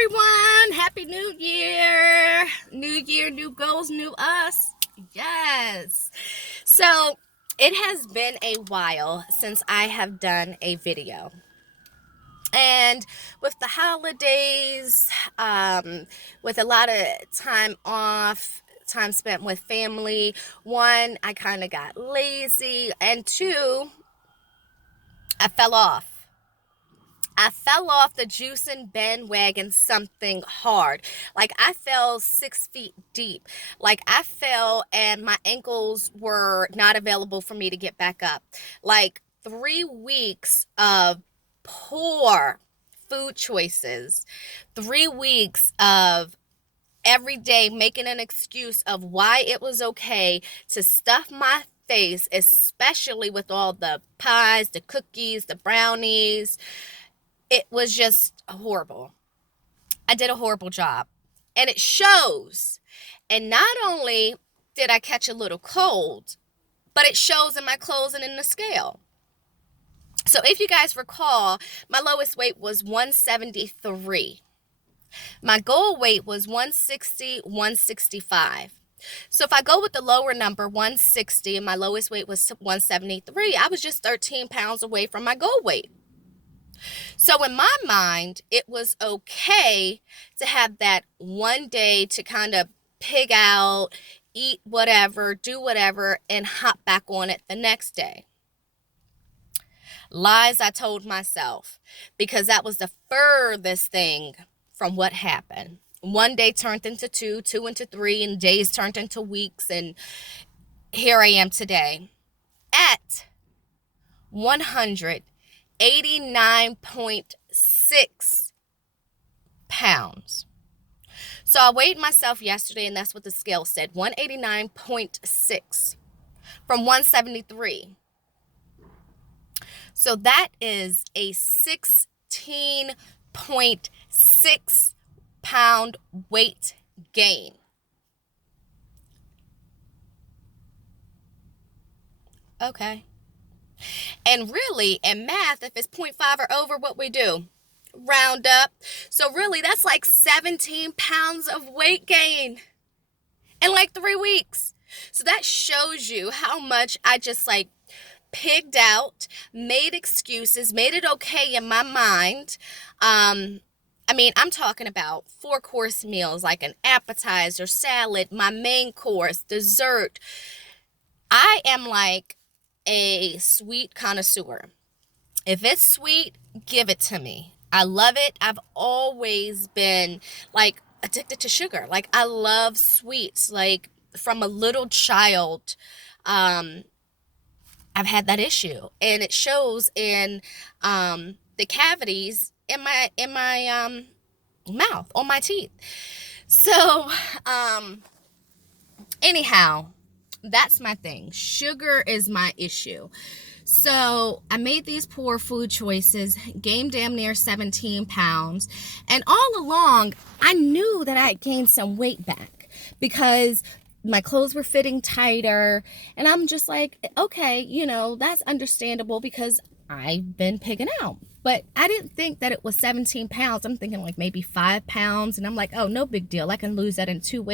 everyone. Happy New Year. New year, new goals, new us. Yes. So it has been a while since I have done a video. And with the holidays, with a lot of time off, time spent with family, one, I kind of got lazy, and two, I fell off. I fell off the juicing bandwagon something hard. Like I fell 6 feet deep. Like I fell and my ankles were not available for me to get back up. Like 3 weeks of poor food choices, 3 weeks of every day making an excuse of why it was okay to stuff my face, especially with all the pies, the cookies, the brownies. It was just horrible. I did a horrible job. And it shows. And not only did I catch a little cold, but it shows in my clothes and in the scale. So if you guys recall, my lowest weight was 173. My goal weight was 160, 165. So if I go with the lower number, 160, and my lowest weight was 173, I was just 13 pounds away from my goal weight. So in my mind, it was okay to have that one day to kind of pig out, eat whatever, do whatever, and hop back on it the next day. Lies I told myself, because that was the furthest thing from what happened. One day turned into two, two into three, and days turned into weeks, and here I am today at 189.6 pounds. So I weighed myself yesterday, and that's what the scale said, 189.6 from 173. So that is a 16.6 pound weight gain. Okay. And really, in math, if it's 0.5 or over, what we do? Round up. So really, that's like 17 pounds of weight gain in like 3 weeks. So that shows you how much I just like pigged out, made excuses, made it okay in my mind. I'm talking about 4-course meals, like an appetizer, salad, my main course, dessert. I am like a sweet connoisseur. If it's sweet, give it to me. I love it. I've always been like addicted to sugar. Like I love sweets. Like from a little child, I've had that issue, and it shows in the cavities in my mouth, on my teeth. So anyhow, that's my thing. Sugar is my issue. So I made these poor food choices, gained damn near 17 pounds. And all along, I knew that I had gained some weight back because my clothes were fitting tighter. And I'm just like, okay, that's understandable because I've been pigging out. But I didn't think that it was 17 pounds. I'm thinking like maybe 5 pounds. And I'm like, oh, no big deal. I can lose that in 2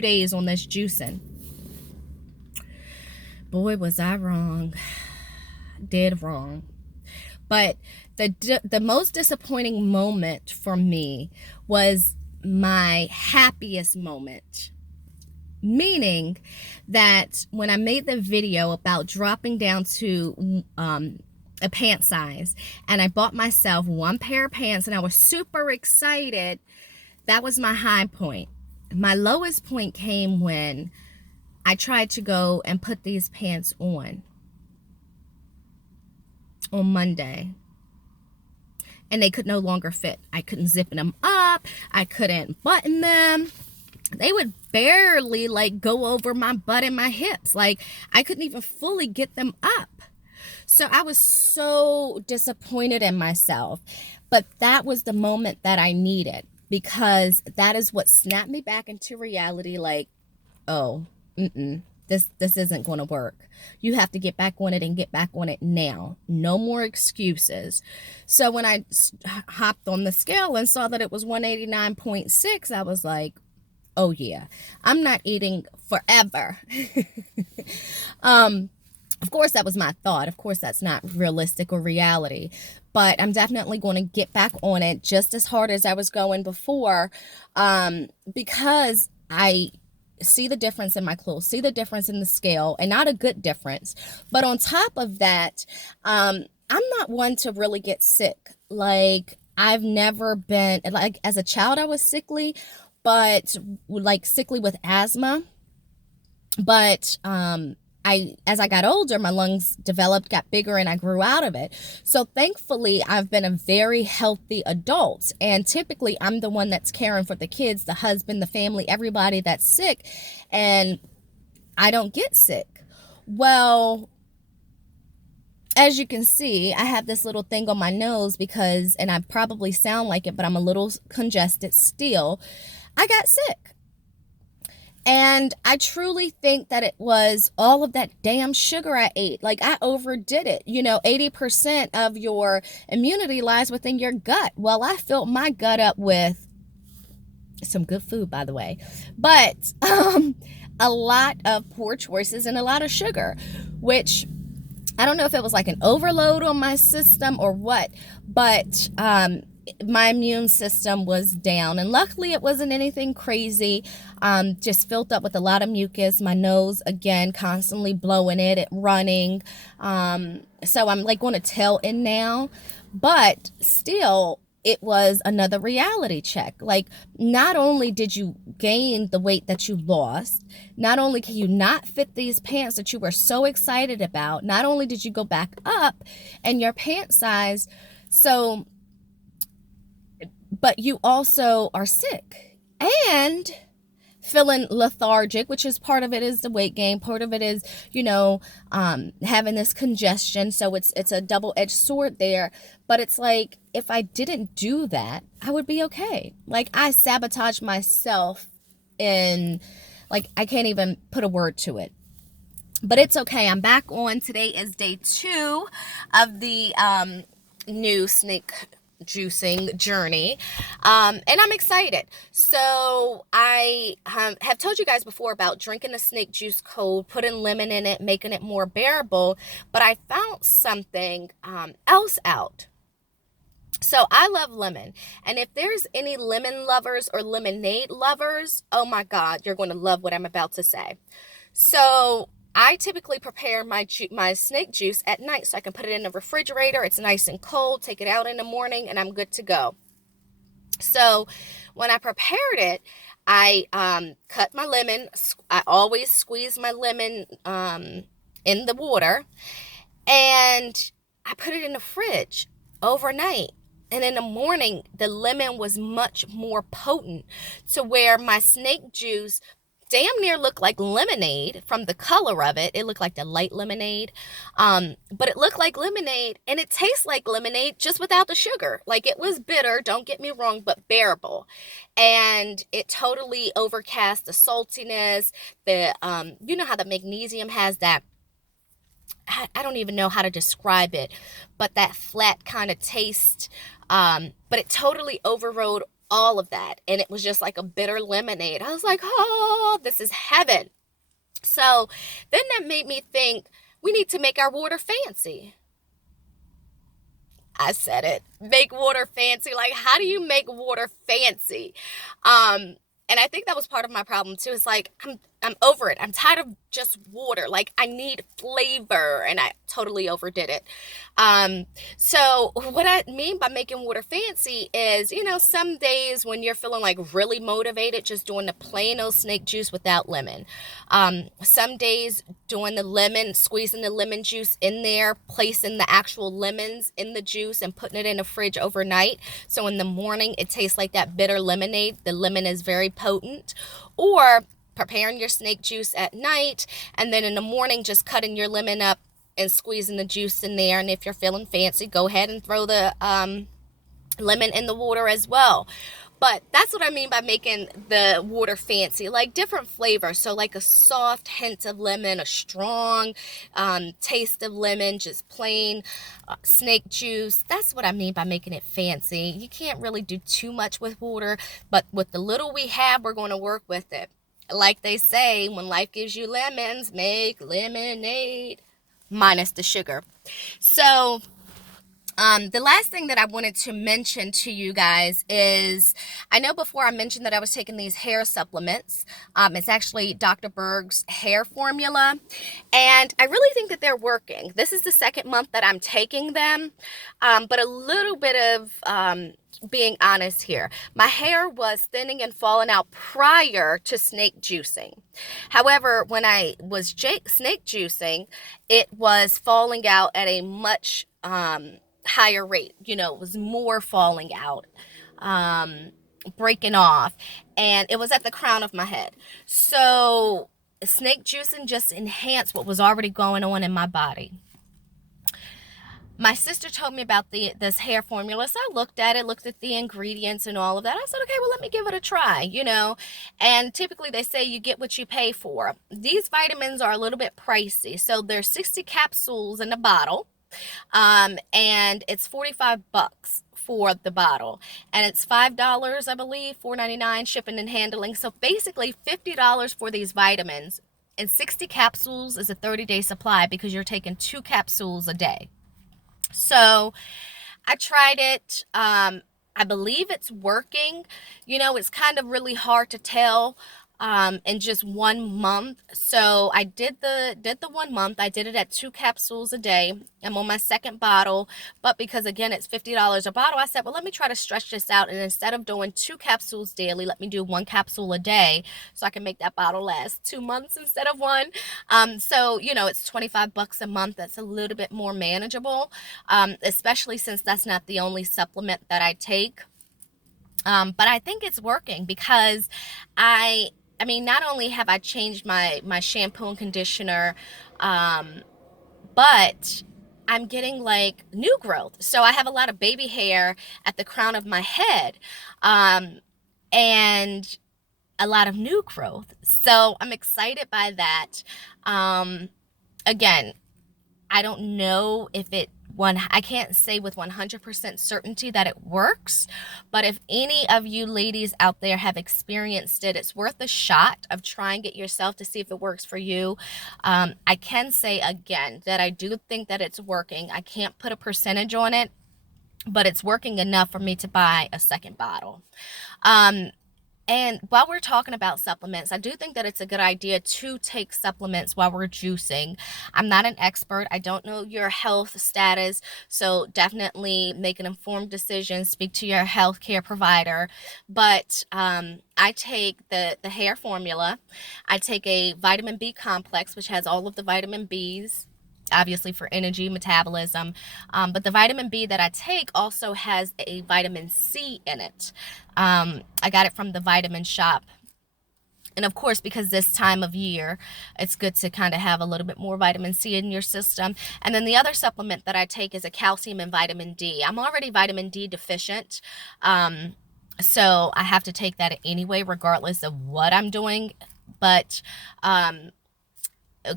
days on this juicing. Boy, was I wrong. Dead wrong. But the most disappointing moment for me was my happiest moment. Meaning that when I made the video about dropping down to a pant size, and I bought myself one pair of pants and I was super excited, that was my high point. My lowest point came when I tried to go and put these pants on Monday, and they could no longer fit. I couldn't zip them up. I couldn't button them. They would barely like go over my butt and my hips. Like I couldn't even fully get them up. So I was so disappointed in myself. But that was the moment that I needed, because that is what snapped me back into reality. Like, oh, this isn't going to work. You have to get back on it and get back on it now. No more excuses. So when I hopped on the scale and saw that it was 189.6, I was like, oh yeah, I'm not eating forever. Of course, that was my thought. Of course, that's not realistic or reality. But I'm definitely going to get back on it just as hard as I was going before, because I see the difference in my clothes, see the difference in the scale, and not a good difference. But on top of that, I'm not one to really get sick. Like, I've never been, like, as a child, I was sickly, but like sickly with asthma. But as I got older, my lungs developed, got bigger, and I grew out of it. So thankfully, I've been a very healthy adult. And typically, I'm the one that's caring for the kids, the husband, the family, everybody that's sick. And I don't get sick. Well, as you can see, I have this little thing on my nose because, and I probably sound like it, but I'm a little congested still. I got sick. And I truly think that it was all of that damn sugar I ate. Like, I overdid it. 80% of your immunity lies within your gut. Well, I filled my gut up with some good food, by the way, but a lot of poor choices and a lot of sugar, which I don't know if it was like an overload on my system or what, but my immune system was down, and luckily it wasn't anything crazy. Just filled up with a lot of mucus. My nose, again, constantly blowing it, running. So I'm like going to tell in now, but still, it was another reality check. Like, not only did you gain the weight that you lost, not only can you not fit these pants that you were so excited about, not only did you go back up in your pant size, but you also are sick and feeling lethargic, which is part of it is the weight gain. Part of it is, having this congestion. So it's a double-edged sword there. But it's like, if I didn't do that, I would be okay. Like, I sabotaged myself in, like, I can't even put a word to it. But it's okay. I'm back on. Today is day 2 of the new snake juicing journey, and I'm excited. So I have told you guys before about drinking the snake juice cold, putting lemon in it, making it more bearable, but I found something else out. So I love lemon, and if there's any lemon lovers or lemonade lovers, oh my God, you're going to love what I'm about to say. So I typically prepare my snake juice at night so I can put it in the refrigerator. It's nice and cold, take it out in the morning, and I'm good to go. So when I prepared it, I cut my lemon. I always squeeze my lemon in the water, and I put it in the fridge overnight. And in the morning, the lemon was much more potent to where my snake juice damn near looked like lemonade from the color of it. It looked like the light lemonade, but it looked like lemonade, and it tastes like lemonade just without the sugar. Like, it was bitter, don't get me wrong, but bearable. And it totally overcast the saltiness. You know how the magnesium has that, I don't even know how to describe it, but that flat kind of taste. But it totally overrode all of that, and it was just like a bitter lemonade. I was like, oh, this is heaven. So then that made me think, we need to make our water fancy. I said it, make water fancy. Like, how do you make water fancy? And I think that was part of my problem too. It's like, I'm over it. I'm tired of just water. Like, I need flavor, and I totally overdid it. So what I mean by making water fancy is, some days when you're feeling like really motivated, just doing the plain old snake juice without lemon. Some days doing the lemon, squeezing the lemon juice in there, placing the actual lemons in the juice and putting it in the fridge overnight. So in the morning, it tastes like that bitter lemonade. The lemon is very potent. Or preparing your snake juice at night, and then in the morning just cutting your lemon up and squeezing the juice in there. And if you're feeling fancy, go ahead and throw the lemon in the water as well. But that's what I mean by making the water fancy, like different flavors. So like a soft hint of lemon, a strong taste of lemon, just plain snake juice. That's what I mean by making it fancy. You can't really do too much with water, but with the little we have, we're going to work with it. Like they say, when life gives you lemons, make lemonade, minus the sugar. So the last thing that I wanted to mention to you guys is, I know before I mentioned that I was taking these hair supplements. It's actually Dr. Berg's hair formula, and I really think that they're working. This is the second month that I'm taking them, but a little bit of being honest here. My hair was thinning and falling out prior to snake juicing. However, when I was snake juicing, it was falling out at a much higher rate. You know, it was more falling out, breaking off, and it was at the crown of my head. So snake juicing just enhanced what was already going on in my body. My sister told me about this hair formula, so I looked at it, looked at the ingredients and all of that. I said, okay, well, let me give it a try, you know. And typically they say you get what you pay for. These vitamins are a little bit pricey. So there's 60 capsules in a bottle, and it's 45 bucks for the bottle, and it's $5, I believe, $4.99 shipping and handling. So basically $50 for these vitamins, and 60 capsules is a 30-day supply because you're taking 2 capsules a day. So I tried it. I believe it's working. You know, it's kind of really hard to tell in just 1 month. So I did the 1 month. I did it at 2 capsules a day. I'm on my second bottle, but because again it's $50 a bottle, I said, well, let me try to stretch this out, and instead of doing 2 capsules daily, let me do 1 capsule a day so I can make that bottle last 2 months instead of 1. So you know, it's 25 bucks a month. That's a little bit more manageable, especially since that's not the only supplement that I take. But I think it's working because I mean, not only have I changed my shampoo and conditioner, but I'm getting like new growth. So I have a lot of baby hair at the crown of my head, and a lot of new growth. So I'm excited by that. Again, I don't know if I can't say with 100% certainty that it works, but if any of you ladies out there have experienced it, it's worth a shot of trying it yourself to see if it works for you. I can say again that I do think that it's working. I can't put a percentage on it, but it's working enough for me to buy a second bottle. And while we're talking about supplements, I do think that it's a good idea to take supplements while we're juicing. I'm not an expert. I don't know your health status, so definitely make an informed decision. Speak to your healthcare provider. But I take the hair formula. I take a vitamin B complex, which has all of the vitamin Bs, obviously for energy, metabolism, but the vitamin B that I take also has a vitamin C in it. I got it from the Vitamin Shop, and of course, because this time of year, it's good to kind of have a little bit more vitamin C in your system. And then the other supplement that I take is a calcium and vitamin D. I'm already vitamin D deficient, so I have to take that anyway, regardless of what I'm doing. But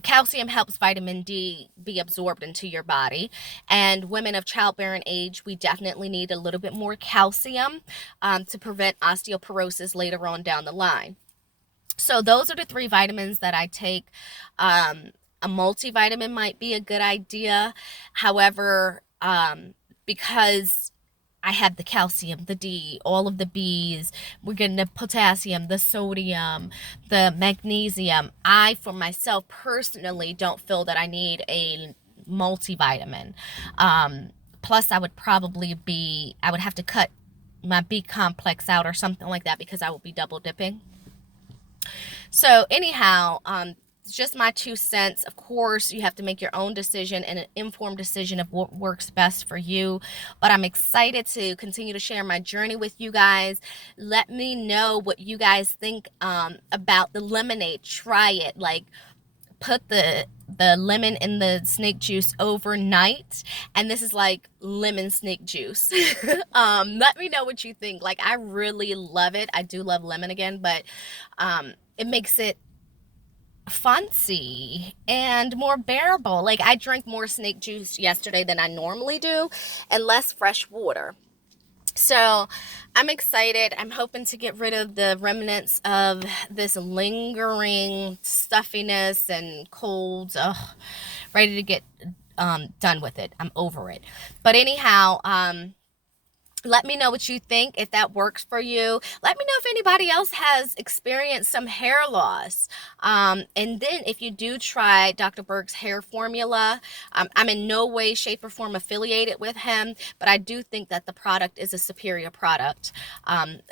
calcium helps vitamin D be absorbed into your body, and women of childbearing age, we definitely need a little bit more calcium to prevent osteoporosis later on down the line. So those are the 3 vitamins that I take. A multivitamin might be a good idea. However, because I have the calcium, the D, all of the Bs. We're getting the potassium, the sodium, the magnesium. I, for myself, personally don't feel that I need a multivitamin. Plus, I would have to cut my B complex out or something like that because I would be double dipping. So anyhow, just my 2 cents. Of course, you have to make your own decision and an informed decision of what works best for you. But I'm excited to continue to share my journey with you guys. Let me know what you guys think about the lemonade. Try it. Like, put the lemon in the snake juice overnight, and this is like lemon snake juice. Let me know what you think. Like, I really love it. I do love lemon again, but it makes it fancy and more bearable. Like, I drank more snake juice yesterday than I normally do, and less fresh water. So I'm excited. I'm hoping to get rid of the remnants of this lingering stuffiness and colds. Ugh, ready to get done with it. I'm over it. But anyhow, let me know what you think, if that works for you. Let me know if anybody else has experienced some hair loss. And then if you do try Dr. Berg's hair formula, I'm in no way, shape, or form affiliated with him, but I do think that the product is a superior product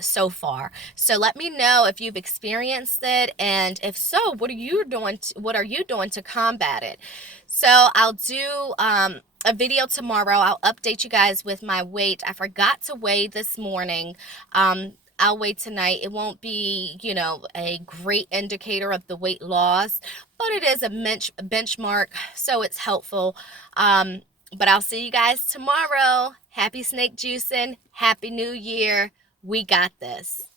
so far. So let me know if you've experienced it, and if so, what are you doing to combat it? So I'll do a video tomorrow. I'll update you guys with my weight. I forgot to weigh this morning. I'll weigh tonight. It won't be, a great indicator of the weight loss, but it is a benchmark, so it's helpful. But I'll see you guys tomorrow. Happy snake juicing. Happy New Year. We got this.